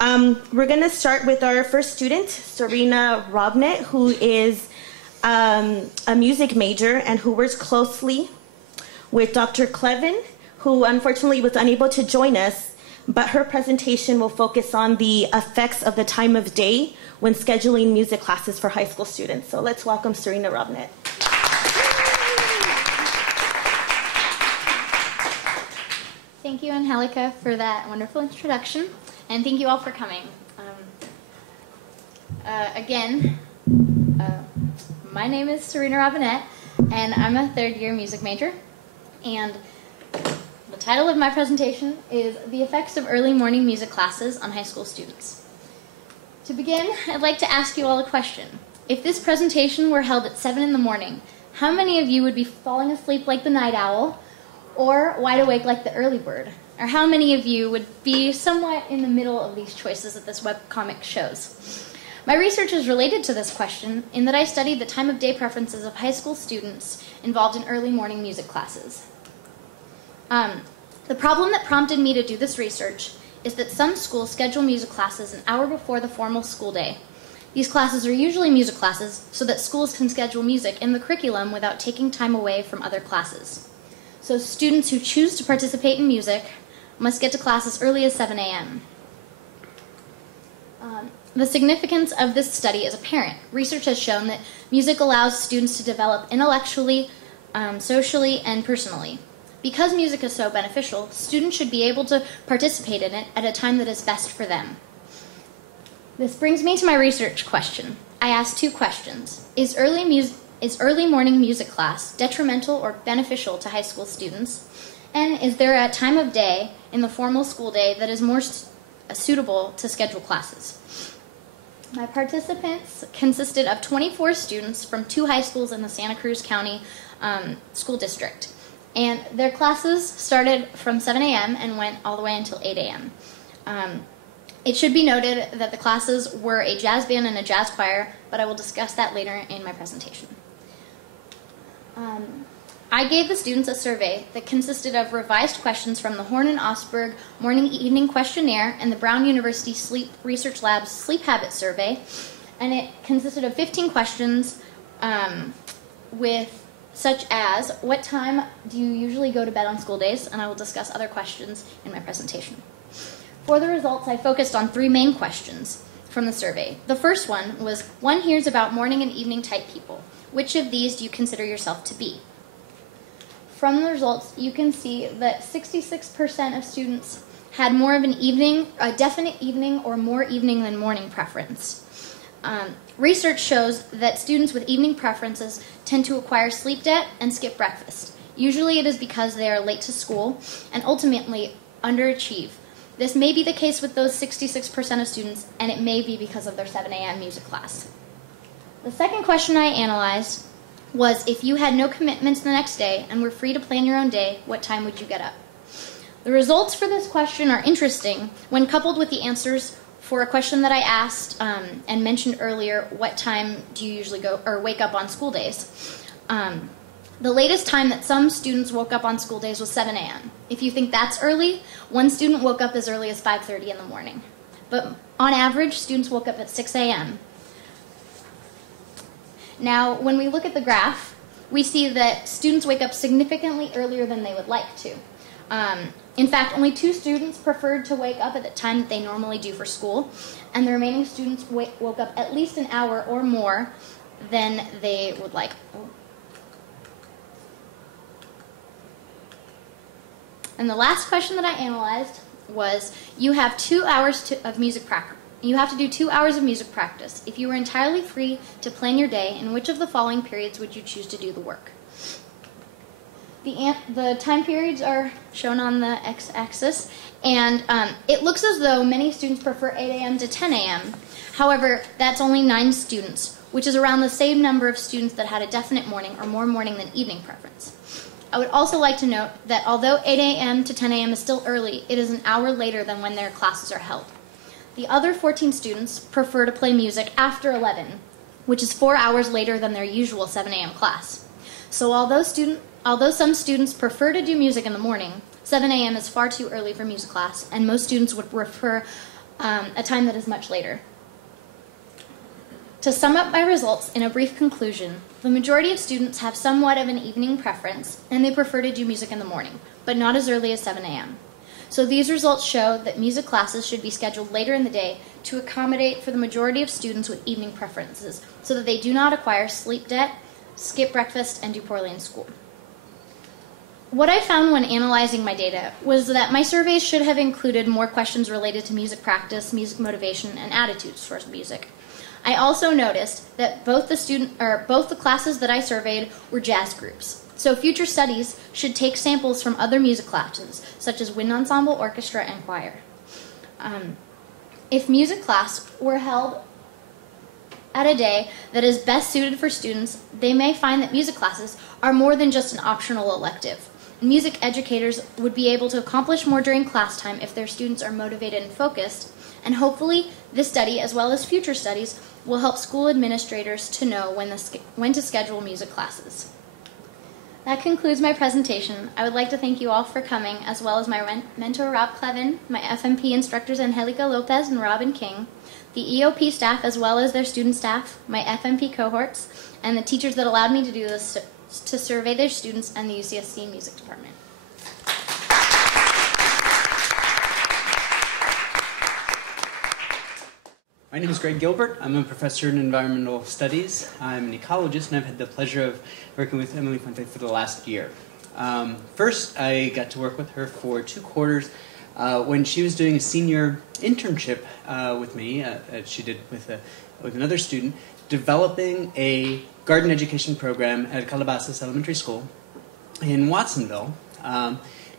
We're going to start with our first student, Serena Robnet, who is a music major and who works closely with Dr. Clevin, who unfortunately was unable to join us, but her presentation will focus on the effects of the time of day when scheduling music classes for high school students. So let's welcome Serena Robnet. Thank you, Angelica, for that wonderful introduction, and thank you all for coming. My name is Serena Robinette, and I'm a third-year music major, and the title of my presentation is The Effects of Early Morning Music Classes on High School Students. To begin, I'd like to ask you all a question. If this presentation were held at 7 in the morning, how many of you would be falling asleep like the night owl, or wide awake like the early bird? Or how many of you would be somewhat in the middle of these choices that this webcomic shows? My research is related to this question in that I studied the time of day preferences of high school students involved in early morning music classes. The problem that prompted me to do this research is that some schools schedule music classes an hour before the formal school day. These classes are usually music classes so that schools can schedule music in the curriculum without taking time away from other classes. So students who choose to participate in music must get to class as early as 7 a.m. The significance of this study is apparent. Research has shown that music allows students to develop intellectually, socially, and personally. Because music is so beneficial, students should be able to participate in it at a time that is best for them. This brings me to my research question. I asked two questions. Is early morning music class detrimental or beneficial to high school students? And is there a time of day in the formal school day that is more suitable to schedule classes? My participants consisted of 24 students from 2 high schools in the Santa Cruz County School District. And their classes started from 7 a.m. and went all the way until 8 a.m. It should be noted that the classes were a jazz band and a jazz choir, but I will discuss that later in my presentation. I gave the students a survey that consisted of revised questions from the Horn and Osberg Morning-Evening Questionnaire and the Brown University Sleep Research Lab's Sleep Habit Survey, and it consisted of 15 questions with such as, what time do you usually go to bed on school days? And I will discuss other questions in my presentation. For the results, I focused on 3 main questions from the survey. The first one was, one hears about morning and evening type people. Which of these do you consider yourself to be? From the results, you can see that 66% of students had more of a definite evening or more evening than morning preference. Research shows that students with evening preferences tend to acquire sleep debt and skip breakfast. Usually it is because they are late to school and ultimately underachieve. This may be the case with those 66% of students, and it may be because of their 7 a.m. music class. The second question I analyzed was, if you had no commitments the next day and were free to plan your own day, what time would you get up? The results for this question are interesting when coupled with the answers for a question that I asked and mentioned earlier, what time do you usually go or wake up on school days? The latest time that some students woke up on school days was 7 a.m. If you think that's early, one student woke up as early as 5:30 in the morning. But on average, students woke up at 6 a.m. Now, when we look at the graph, we see that students wake up significantly earlier than they would like to. In fact, only 2 students preferred to wake up at the time that they normally do for school, and the remaining students woke up at least an hour or more than they would like. And the last question that I analyzed was, you have 2 hours of music practice. You have to do 2 hours of music practice. If you were entirely free to plan your day, in which of the following periods would you choose to do the work? The time periods are shown on the x-axis, and it looks as though many students prefer 8 a.m. to 10 a.m. However, that's only 9 students, which is around the same number of students that had a definite morning or more morning than evening preference. I would also like to note that although 8 a.m. to 10 a.m. is still early, it is an hour later than when their classes are held. The other 14 students prefer to play music after 11, which is 4 hours later than their usual 7 a.m. class. So although some students prefer to do music in the morning, 7 a.m. is far too early for music class, and most students would prefer a time that is much later. To sum up my results in a brief conclusion, the majority of students have somewhat of an evening preference, and they prefer to do music in the morning, but not as early as 7 a.m. So these results show that music classes should be scheduled later in the day to accommodate for the majority of students with evening preferences, so that they do not acquire sleep debt, skip breakfast, and do poorly in school. What I found when analyzing my data was that my surveys should have included more questions related to music practice, music motivation, and attitudes towards music. I also noticed that both the classes that I surveyed were jazz groups. So future studies should take samples from other music classes, such as wind ensemble, orchestra, and choir. If music class were held at a day that is best suited for students, they may find that music classes are more than just an optional elective. Music educators would be able to accomplish more during class time if their students are motivated and focused, and hopefully this study, as well as future studies, will help school administrators to know when to schedule music classes. That concludes my presentation. I would like to thank you all for coming, as well as my mentor Rob Clevin, my FMP instructors Angelica Lopez and Robin King, the EOP staff as well as their student staff, my FMP cohorts, and the teachers that allowed me to do this to survey their students and the UCSC Music Department. My name is Greg Gilbert. I'm a professor in environmental studies. I'm an ecologist, and I've had the pleasure of working with Emily Fuente for the last year. First, I got to work with her for 2 quarters when she was doing a senior internship with me, she did with another student, developing a garden education program at Calabasas Elementary School in Watsonville,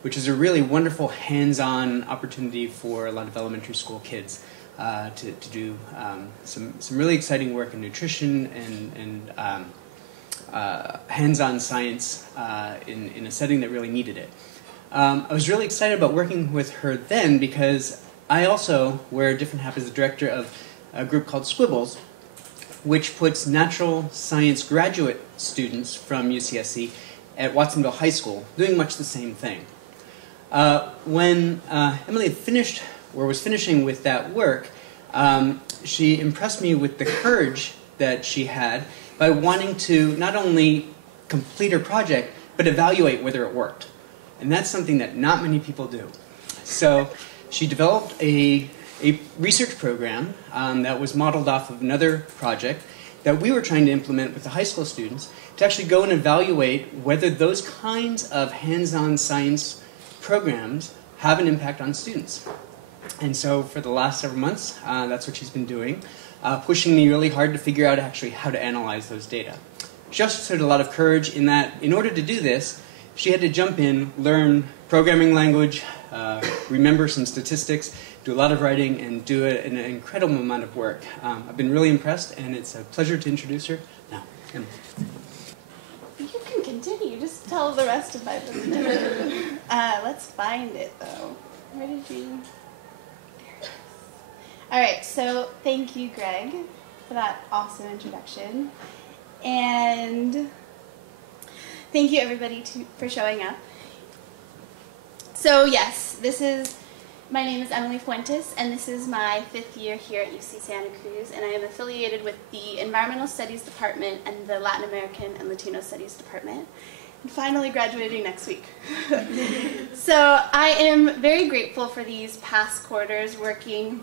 which is a really wonderful hands-on opportunity for a lot of elementary school kids. To do some really exciting work in nutrition and hands-on science in a setting that really needed it. I was really excited about working with her then because I also wear a different hat as the director of a group called Squibbles, which puts natural science graduate students from UCSC at Watsonville High School doing much the same thing. When Emily had finished or was finishing with that work, she impressed me with the courage that she had by wanting to not only complete her project, but evaluate whether it worked. And that's something that not many people do. So she developed a research program that was modeled off of another project that we were trying to implement with the high school students to actually go and evaluate whether those kinds of hands-on science programs have an impact on students. And so for the last several months, that's what she's been doing, pushing me really hard to figure out actually how to analyze those data. She also showed a lot of courage in that in order to do this, she had to jump in, learn programming language, remember some statistics, do a lot of writing, and do an incredible amount of work. I've been really impressed, and it's a pleasure to introduce her now. Emily. You can continue. Just tell the rest of my presentation. Let's find it, though. Where did you... All right, so thank you, Greg, for that awesome introduction. And thank you, everybody, for showing up. So, yes, my name is Emily Fuentes, and this is my 5th year here at UC Santa Cruz, and I am affiliated with the Environmental Studies Department and the Latin American and Latino Studies Department. And finally graduating next week. So I am very grateful for these past quarters working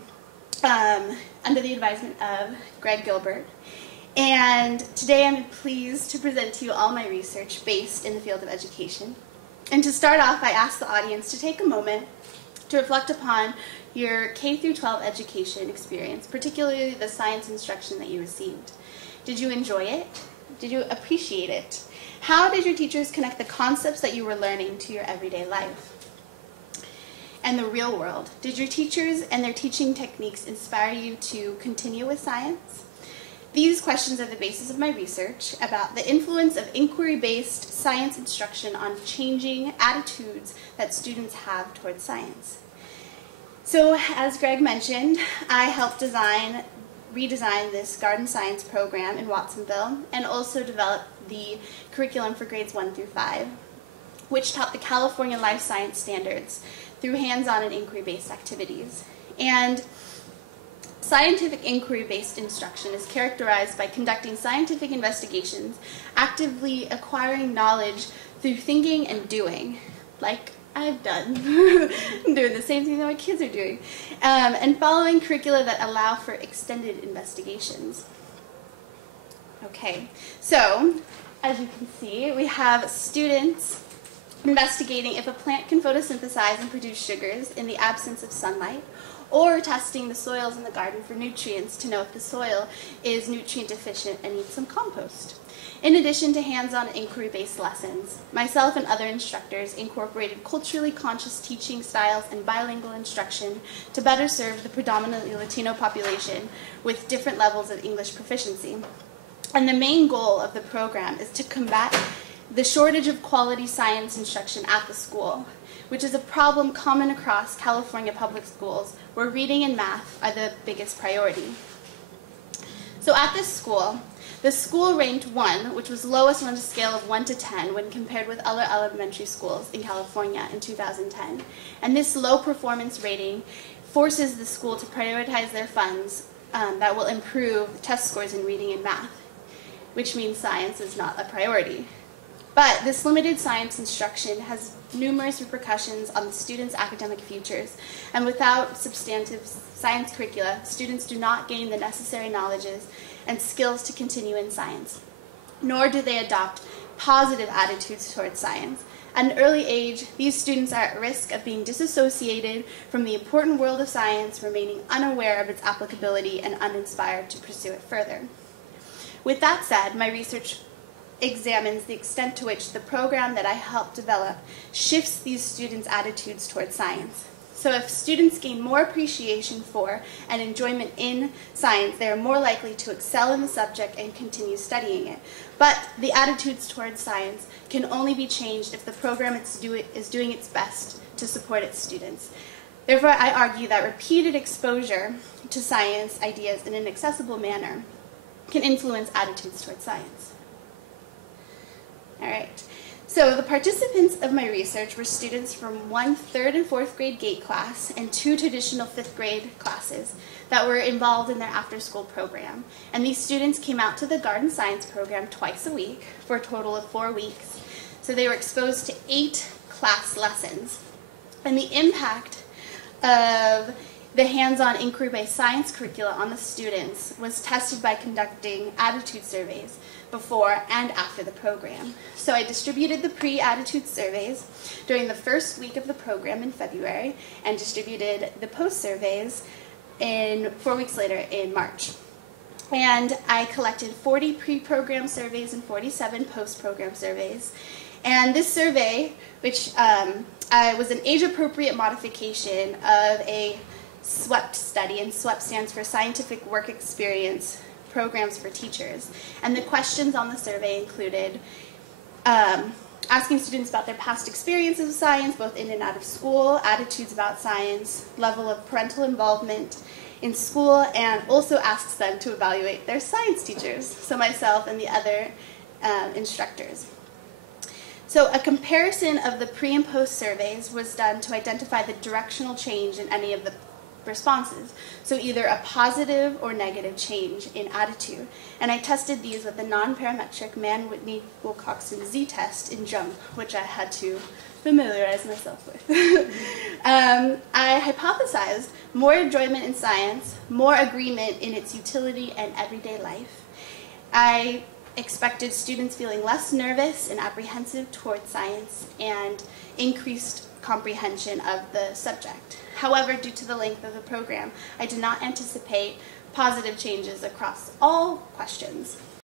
under the advisement of Greg Gilbert. And today I'm pleased to present to you all my research based in the field of education. And to start off, I ask the audience to take a moment to reflect upon your K-12 education experience, particularly the science instruction that you received. Did you enjoy it? Did you appreciate it? How did your teachers connect the concepts that you were learning to your everyday life and the real world? Did your teachers and their teaching techniques inspire you to continue with science? These questions are the basis of my research about the influence of inquiry-based science instruction on changing attitudes that students have towards science. So, as Greg mentioned, I helped redesign this garden science program in Watsonville and also develop the curriculum for grades 1 through 5, which taught the California Life Science Standards through hands-on and inquiry-based activities. And scientific inquiry-based instruction is characterized by conducting scientific investigations, actively acquiring knowledge through thinking and doing, like I've done. I'm doing the same thing that my kids are doing, and following curricula that allow for extended investigations. Okay, so as you can see, we have students investigating if a plant can photosynthesize and produce sugars in the absence of sunlight, or testing the soils in the garden for nutrients to know if the soil is nutrient deficient and needs some compost. In addition to hands-on inquiry-based lessons, myself and other instructors incorporated culturally conscious teaching styles and bilingual instruction to better serve the predominantly Latino population with different levels of English proficiency. And the main goal of the program is to combat the shortage of quality science instruction at the school, which is a problem common across California public schools, where reading and math are the biggest priority. So at this school, the school ranked 1, which was lowest on a scale of 1 to 10 when compared with other elementary schools in California in 2010. And this low performance rating forces the school to prioritize their funds that will improve test scores in reading and math, which means science is not a priority. But this limited science instruction has numerous repercussions on the students' academic futures, and without substantive science curricula, students do not gain the necessary knowledges and skills to continue in science, nor do they adopt positive attitudes towards science. At an early age, these students are at risk of being disassociated from the important world of science, remaining unaware of its applicability and uninspired to pursue it further. With that said, my research examines the extent to which the program that I helped develop shifts these students' attitudes towards science. So if students gain more appreciation for and enjoyment in science, they are more likely to excel in the subject and continue studying it. But the attitudes towards science can only be changed if the program is doing its best to support its students. Therefore, I argue that repeated exposure to science ideas in an accessible manner can influence attitudes towards science. All right. So the participants of my research were students from 1 3rd and 4th grade GATE class and 2 traditional 5th grade classes that were involved in their after-school program. And these students came out to the garden science program twice a week for a total of 4 weeks. So they were exposed to 8 class lessons. And the impact of the hands-on inquiry-based science curricula on the students was tested by conducting attitude surveys before and after the program. So I distributed the pre-attitude surveys during the first week of the program in February and distributed the post-surveys 4 weeks later in March. And I collected 40 pre-program surveys and 47 post-program surveys. And this survey, which was an age-appropriate modification of a SWEP study, and SWEP stands for Scientific Work Experience Programs for Teachers. And the questions on the survey included asking students about their past experiences with science, both in and out of school, attitudes about science, level of parental involvement in school, and also asks them to evaluate their science teachers, so myself and the other instructors. So a comparison of the pre and post surveys was done to identify the directional change in any of the responses, so either a positive or negative change in attitude. And I tested these with the non-parametric Mann-Whitney-Wilcoxon Z-test in JUMP, which I had to familiarize myself with. I hypothesized more enjoyment in science, more agreement in its utility and everyday life. I expected students feeling less nervous and apprehensive towards science, and increased comprehension of the subject. However, due to the length of the program, I did not anticipate positive changes across all questions.